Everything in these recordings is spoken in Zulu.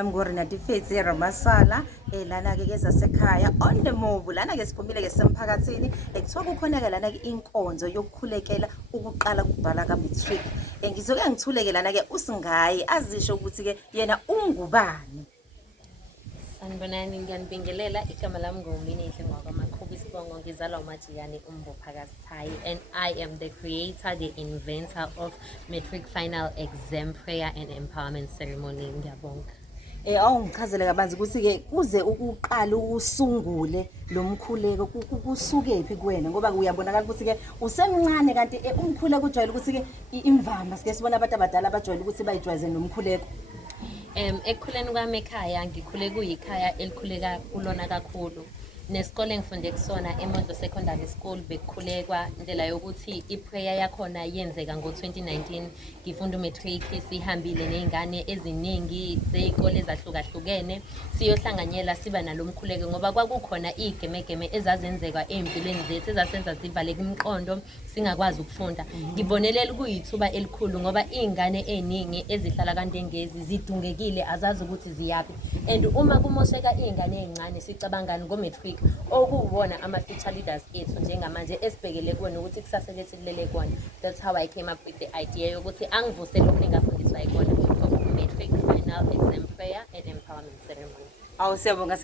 igama lami nguRenati Fetsi Ramasala lana-ke kezasekhaya on the move lana-ke siphumile-ke semphakathini kuthiwa kukhona-ke lana-ke inkonzo yokukhulekela ukuqala kubhala ka-matric. Ngizoke ngithule-ke lana-ke uSingayi azisho ukuthi-ke yena ungubani. Sanibonani, ngiyanibingelela. Igama lami nguMinihle Ngwakamakhubu Sibongo, ngizalwa uMajikane Umbophakasithayi, and I am the creator, the inventor of Matric Final Exam Prayer and Empowerment Ceremony. Ngiyabonga. Awungichazele kabanzi ukuthi-ke kuze ukuqala usungule lo mkhuleko kusukephi kuwena, ngoba uyabonakala ukuthi-ke usemncane kanti umkhuleko ujwayele ukuthi-ke imvama sike sibona abantu abadala abajwayele ukuthi bayijwayeze nomkhuleko. Ekukhuleni kwami ekhaya ngikhule kuyikhaya elikhuleka kulona kakhulu. Nesikole engifunde kusona eMondlo Secondary School bekukhulekwa indlela yokuthi iprayer yakhona yenzeka ngo-2019. Ngifunda umatric, sihambile nezingane eziningi zezikole ezahlukahlukene siyohlanganyela siba nalomkhuleko ngoba kwakukhona igemegeme ezazenzeka empilweni zethu ezasenza sivale kumqondo singakwazi ukufunda. Ngibonelela kuyithuba elikhulu ngoba izingane eziningi ezihlala kanti ngezi zidungekile azazi ukuthi ziyaphi, and uma kumosheka izingane ezincane sicabangani ngomatric okuwona ama-future leaders ethu njengamanje esibhekele kuwona ukuthi kusasa lethu kulele kona. That's how I came up with the idea yokuthi angivuse lokhu ningafundiswa ikona matric final exam prayer and empowerment ceremony. Siyabonga.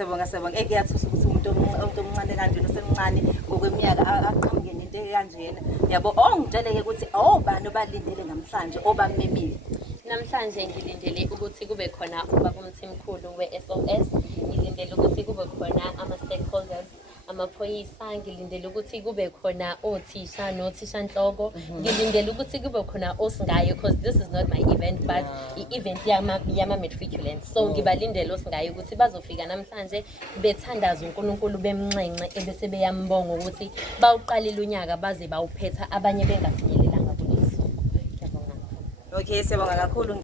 Ngiyathusa ukuthi umuntu omncane kanjena osemncane ngokweminyaka aqhamuke nento kanjena. Yabo ngitsheleke ukuthi bani balindele namhlanje obamemile. Namhlanje ngilindele ukuthi kube khona ubaba umthimkhulu we-SOS, ngilindele ukuthi kube khona ama-stakeholders, amaphoyisa, ngilindele ukuthi kube khona othisha nothishanhloko, ngilindele ukuthi kube khona oSingayi, because this is not my event but i-event yama-matriculants. So ngibalindele oSingayi ukuthi bazofika namhlanje bethandaza uNkulunkulu bemnxenxe ebese beyambonga ukuthi bawuqalile unyaka baze bawuphetha abanye bengafinyelelanga kulesi suku. Ngiyabonga. Okay, siyabonga kakhulu.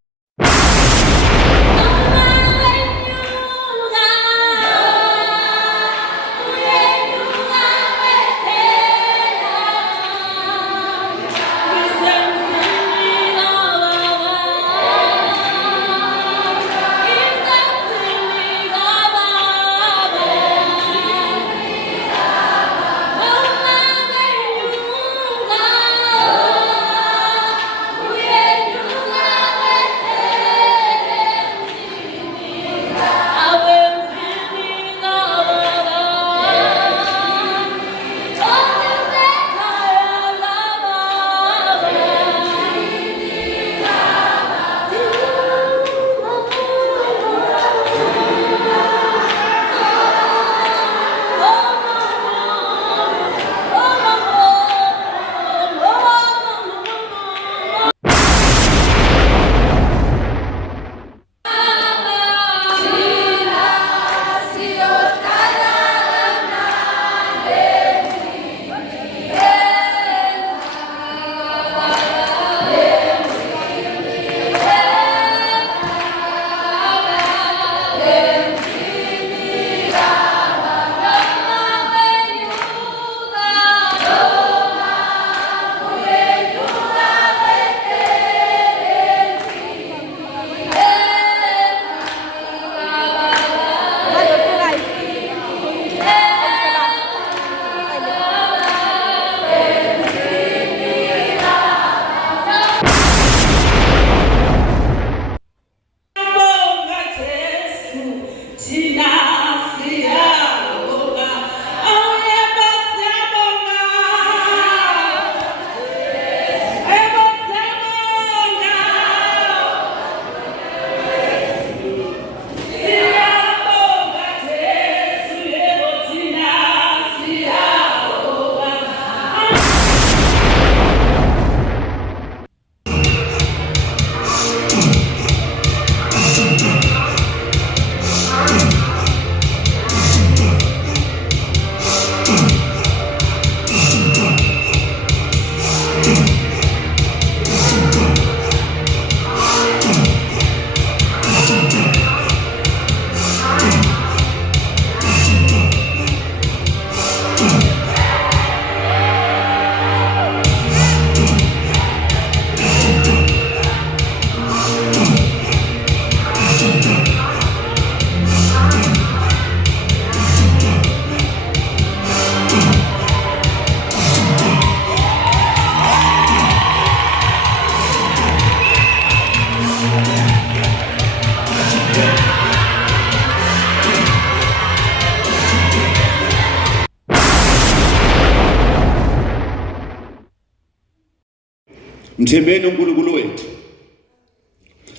Mthembeni uNkulunkulu wethu.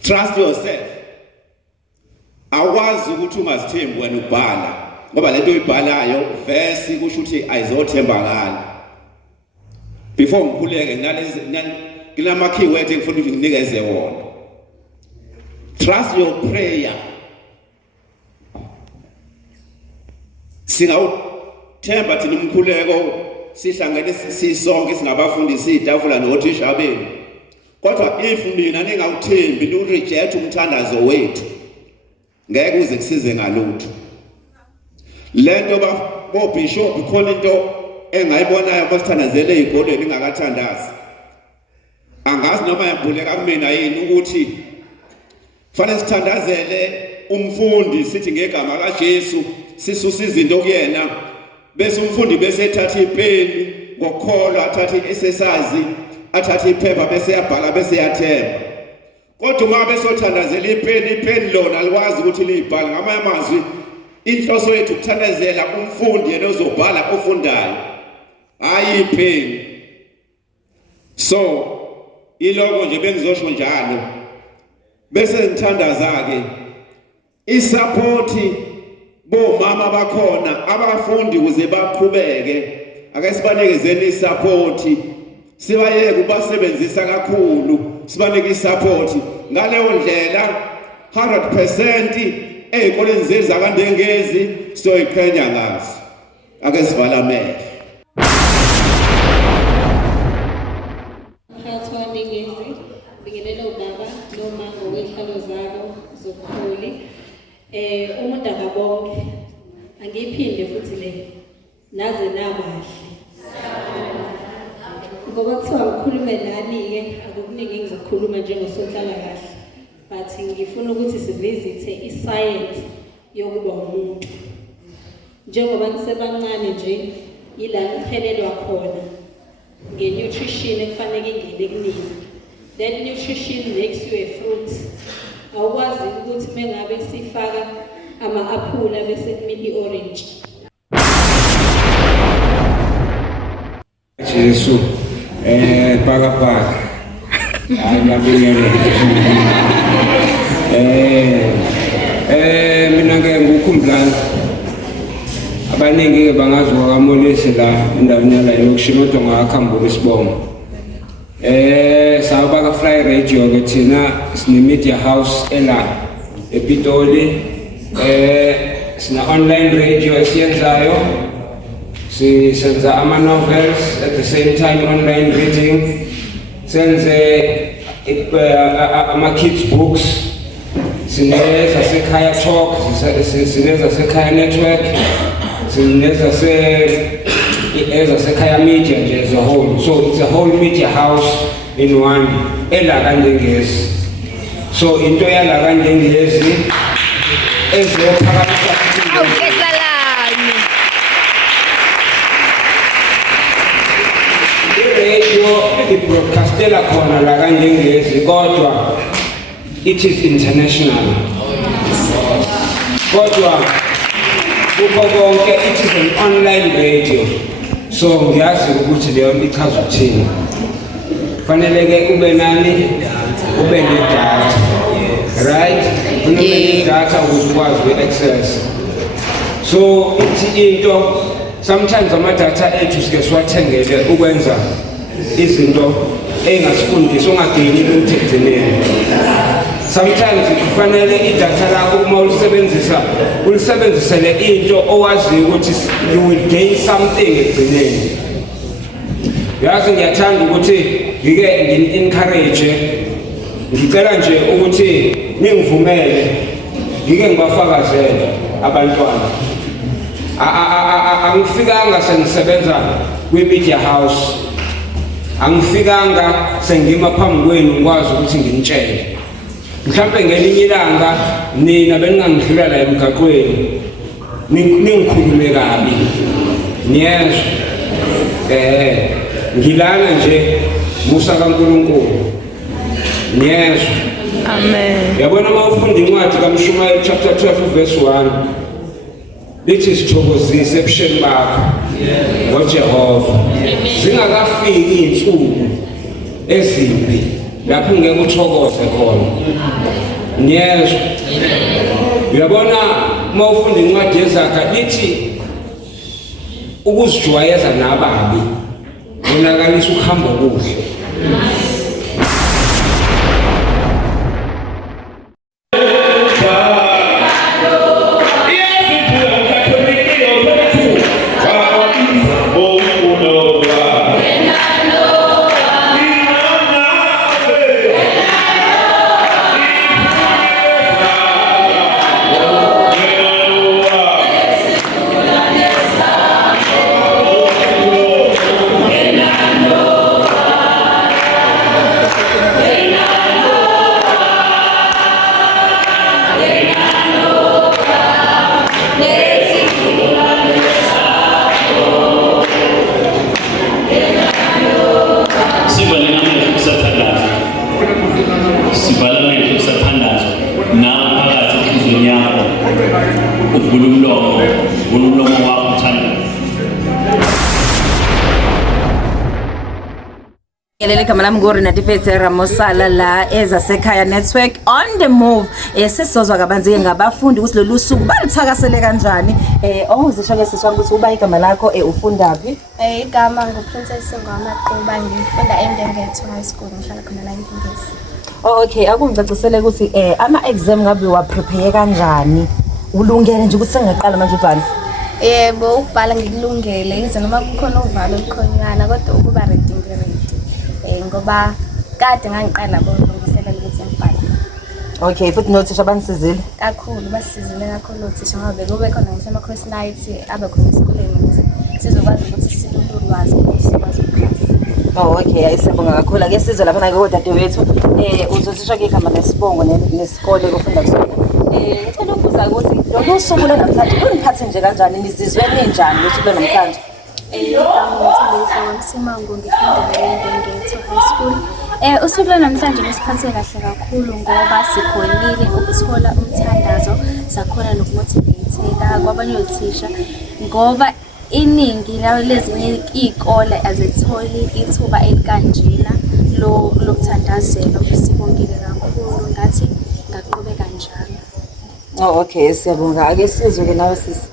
Trust yourself. Awazi ukuthi ungazithembi wena ubhala ngoba lento oyibhalayo verse kusho ukuthi ayizothembakala. Before ngikhuleke nginama key words engifuna ukuthi nginikeze wona. Trust your prayer. Singawuthemba thina umkhuleko sihlangene sisonke singabafundisi itafula nothisha benu. Kodwa if mina ningawuthembi ni-reject umthandazo wethu ngeke uze kusize ngalutho. Lento bobishop khona into engayibonayo basithandazele ezikoleni ingakathandazi. Angazi noma yambuleka kumina yini ukuthi fanele sithandazele umfundi sithi ngegama kaJesu sisusa izinto kuyena bese umfundi bese ethatha ipeni ngokholwa athatha isesazi athatha iphepha bese yabhala bese yathemba. Kodwa uma bese othandazela ipeni lona alwazi ukuthi libhala ngamanye amazwi inhloso yethu ukuthandazela umfundi yena ozobhala ofundayo hayi ipeni. So iloko nje bengizosho njalo bese ngithandaza ke isupport bomama bakhona abafundi ukuze baqhubeke ake sibanikezeni isupport sibayeke ubasebenzisa kakhulu sibanike isupport ngaleyo ndlela 100% ezikoleni zethu zakandengezi sizoyiqhenya ngazo ake sivala amehlo. Bingelela ubaba noma ngokwehlalo zabo zokukhuli umuntu akabonke angiphinde futhi le naze nabahle ngoba kuthiwa ukhulume nani-ke akukuningi ngizokhuluma njengosonhlala kahle but ngifuna ukuthi sivizithe isayensi yokuba umuntu njengoba nisebancane nje ila nithelelwa khona nge-nutrition ekufanele ingene kunini. That nutrition makes you a fruit. Awukwazi ukuthi mengabe sifaka ama-aphula bese kumile orange. Jesu paka hayi ngabingelela mina ke ngukhumbulana abaningi bangazwa kaMolisi la endaweni yala elokushimoto ngakhamba kwesibongo. Sawubaka Fly Radio ke thina sine media house ela ePitoli sina online radio esiyenzayo senza ama novels at the same time online reading senze ama kids books sineza sekhaya talk sineza sekhaya network sineza sekhaya media nje as a whole. So it's a whole media house in one ela kandengezi. So into yala kandengezi ezophakamisa radio ibroadcastela khona la kandengezi kodwa it is international. Kodwa kukho konke it is an online radio. So ngiyazi ukuthi leyo ichaza ukuthini. Fanele ke ube nani ube ne-data, right? Ube ne-data ukuze ukwazi uku-access. So into sometimes ama-data ethu sike siwathengele ukwenza izinto engasifundisa ungagcini ukuthi ekugcineni. Sometimes kufanele idatha lakho uma ulisebenzisele into owaziyo ukuthi you will gain something ekugcineni. Yazi ngiyathanda ukuthi ngike ngini-encourage ngicela nje ukuthi ningivumele ngike ngibafakazele abantwana. Angifikanga sengisebenza kwi-media house, angifikanga sengima phambi kwenu ngikwazi ukuthi nginitshele. Mhlawumbe ngelinye ilanga nina beningangidlula la emgaqweni ningikhulume kabi niyezwa ngilana nje musa kaNkulunkulu niyezwa. Amen. Yabona uma ufunda incwadi kaMshumayeli chapter 12 verse 1 lithi sithokozise ebusheni bakho ngoJehova zingakafiki izinsuku ezimbi lapho ngeke uthokoze khona. Niyezwa? Uyabona uma ufunda incwadi yeZakha lithi ukuzijwayeza nababi kunakalisa ukuhamba okuhle. Igama lami nguRinadifete Ramosala la ezasekhaya network on the move. Sesizozwa kabanzi ngabafundi ukuthi lolu suku balithakasele kanjani. Ongizisho ke siswami ukuthi uba igama lakho ufundaphi? Igama nguPrincess Ngwamaqhuba, ngifunda eNdengetho High School, ngihlala khona la eNkingisi. Okay, akungicacisele ukuthi ama exam ngabe wa prepare kanjani? Ulungele nje ukuthi sengaqala manje ubhala? Yebo, ukubhala ngikulungele, yize noma kukhona uvalo olukhonyana kodwa ukuba ready ngiready. Ngoba kade ngangiqala ukulungiselela ukuthi ngibhale. Okay, futhi nothisha banisizile? Kakhulu basizile kakhulu othisha ngoba kube khona ngisho ama course nights abe khona esikoleni ukuze sizokwazi ukuthi silule ulwazi ukuthi sikwazi ukukhasa. Okay, ayisibonga kakhulu. Ake sizwe lapha ke odadewethu. Uzothisha ke igama lesibongo nesikole ofunda kusona. Ngicela ukubuza ukuthi lolu suku namhlanje luniphathe nje kanjani, nizizwe ninjani losuku namhlanje? Simango ngifunda eNdengetho High School. Usuku namhlanje lesiphathe kahle kakhulu ngoba sikhonile ukuthola umthandazo, sakhona nokumotivateka kwabanye othisha ngoba iningi lezinye izikole azitholi ithuba elikanjena lokuthandazela. Sibongile kakhulu ngathi ngaqhubeka njalo. Okay, siyabonga. Ake sizwe ke nawe sisi.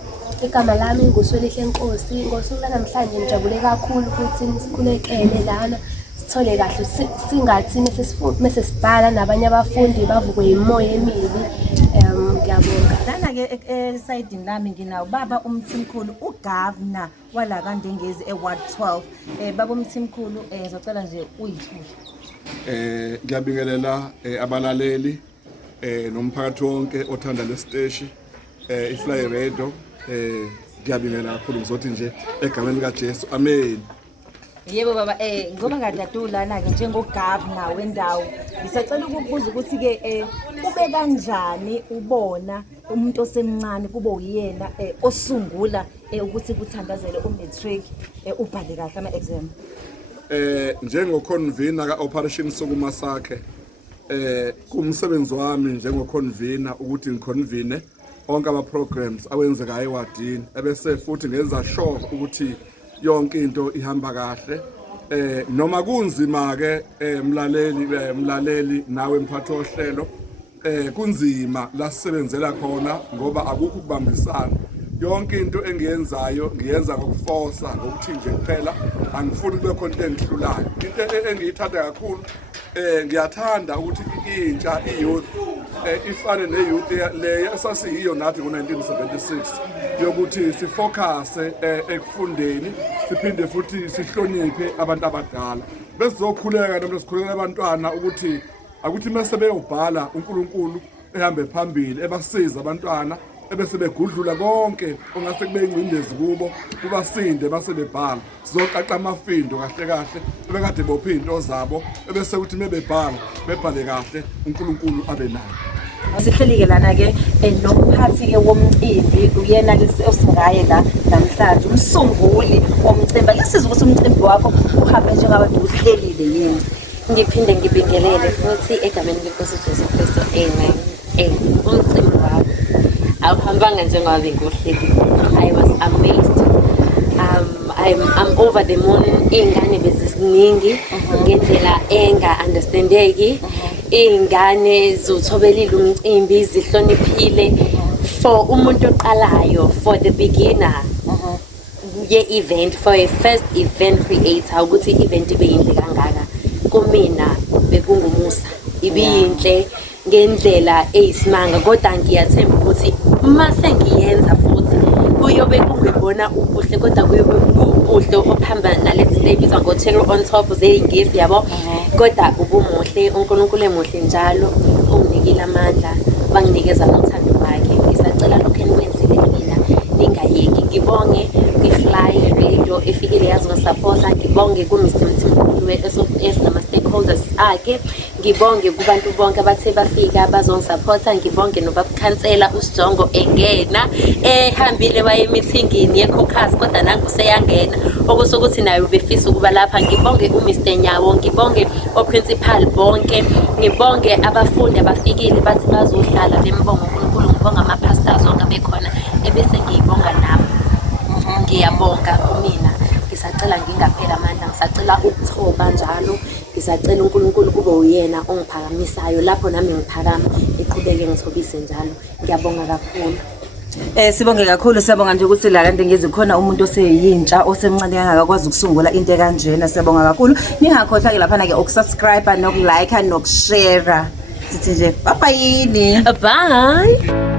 Igama lami nguSwelihle Nkosi. Ngosuku namhlanje ngijabule kakhulu ukuthi sikhulekele lana sithole kahle singathi mase sibhala nabanye abafundi bavukwe imoya emibi. Ngiyabonga. Lana ke esayidini lami nginawo baba umthimkhulu uGovernor wala kaNdengezi eWard 12. Baba umthimkhulu ngizocela nje uyithule. Ngiyabingelela abalaleli nomphakathi wonke othanda lesiteshi iFly Radio. Ngiyabingelela kakhulu ngizothi nje egameni likaJesu, amen. Yebo baba, ngoba ngadadula lana ke njengoGovernor wendawo ngisacela ukubuza ukuthi ke ube kanjani ubona umuntu osemncane kube uyena osungula ukuthi kuthandazele umatric ubhale kahle ama exam. Njengoconvener kaOperation Sokumasakhe kumsebenzi wami njengoconvener ukuthi ngiconvene onke ama programs awenzeka ewadini ebese futhi ngenza sure ukuthi yonke into ihamba kahle. Noma kunzima ke mlaleli nawe mphathi ohlelo kunzima la sisebenzela khona ngoba akukho ukubambisana. Yonke into engiyenzayo ngiyenza ngokuforce ngokuthi nje kuphela angifuni kube khona into engihlulayo. Into engiyithanda kakhulu ngiyathanda ukuthi intsha iyouth ifane neyouth leyo esasiyiyo nathi ngo1976 yokuthi sifocus ekufundeni siphinde futhi sihloniphe abantu abadala bese zokhuleka noma sikhulekela abantwana ukuthi akuthi mase beyobhala uNkulunkulu ehambe phambili ebasiza abantwana ebese begudlula konke ongase kube ingcindezi kubo kubasinde base bebhala sizoqaqa amafindo kahle kahle ebekade bophe into zabo ebese ukuthi mebebhala bebhale kahle uNkulunkulu abe nayo. Sihlelike lana ke nomphathi ke womcimbi uyena osingaye la namhlanje umsunguli womcimbi. Lesizwe ukuthi umcimbi wakho uhambe njengabantu uhlelile yini. Ngiphinde ngibingelele futhi egameni leNkosi Jesu Kristu, amen. Umcimbi wami awuhambanga njengoba bengiwuhlelile. I was amazed. I'm over the moon. Ingane eziningi ngendlela enga-understandeki. Iy'ngane ziwuthobelile umcimbi, zihloniphile for umuntu oqalayo, for the beginner ye-event, for a first event creator, ukuthi i-event ibe yinhle kangaka. Kumina bekungumusa, ibiyinhle ngendlela eyisimanga, kodwa ngiyathemba ukuthi uma sengiyenza futhi kuyobe kungibona ubuhle, kodwa kuyobe kubuhle ophambana nalezi zinto ey'bizwa ngo-cherry on top zey'ngisi yabo. Kodwa ubumuhle, uNkulunkulu emuhle njalo, unginikile amandla, banginikeza nothando wakhe. Ngisacela lokhu enikwenzile mina ningayeki. Ngibonge kwi-Fly Radio efikile yazongisapotha, ngibonge ku-Mr. Mthimkhulu nama-stakeholders akhe, ngibonge kubantu bonke abathe bafika bazongisapotha, ngibonge nobabukhansela uSijongo engena ehambile waye emithingini ye-caucus kodwa nangu seyangena, okusho ukuthi nayo befisa ukuba lapha. Ngibonge uMr. Nyawo, ngibonge oprincipal bonke, ngibonge abafundi abafikile bathi bazohlala bembonga uNkulunkulu, ngibonga ama-pastors onke abekhona ebese ngiyibonga nabo. Ngiyabonga kumina, ngisacela ngingaphela amandla, ngisacela ukuthoba njalo, ngisacela uNkulunkulu kube uyena ongiphakamisayo lapho nami ngiphakama, iqhubeke ngithobise njalo. Ngiyabonga kakhulu. Sibonge kakhulu, siyabonga nje ukuthi la kanti ngezi khona umuntu oseyintsha osemncane angakwazi ukusungula into kanjena. Siyabonga kakhulu. Ningakhohlwa ke lapha ke ukusubscribe nokulike nokushare. Sithi nje bye bye. Bye.